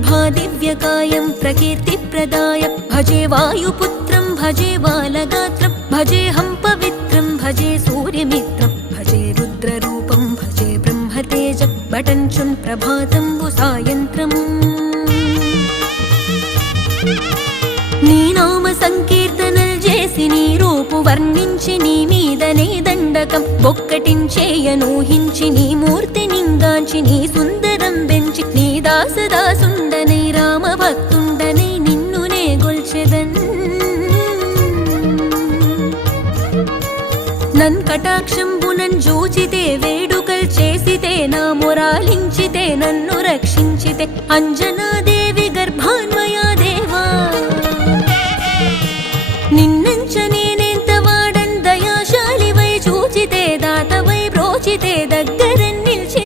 ప్రభాదివ్యకాయం ప్రకీర్తిప్రదాయ భజే వాయుపుత్రం భజే బాలగాత్రం భజేహం పవిత్రం భజే సూర్యమిత్రం భజే రుద్రరూపం భజే బ్రహ్మతేజం బటంచున్ ప్రభాతంబు సాయంత్రము నీ నామ సంకీర్తనల్ చేసి నీ రూపు వర్ణించి నీ మీదనే దండకం బొక్కటించేయనూహించి నీ మూర్తి నింగాంచి నీ సుందరం బెంచి నీ దాసదాసుండనై రామ భక్తుండనై నిన్నునే గొల్చెదన్ నన్ కటాక్షంబునన్ జూచితే వేడుకల్ చేసితే నా మొరాలించితే నన్ను రక్షించితే అంజనా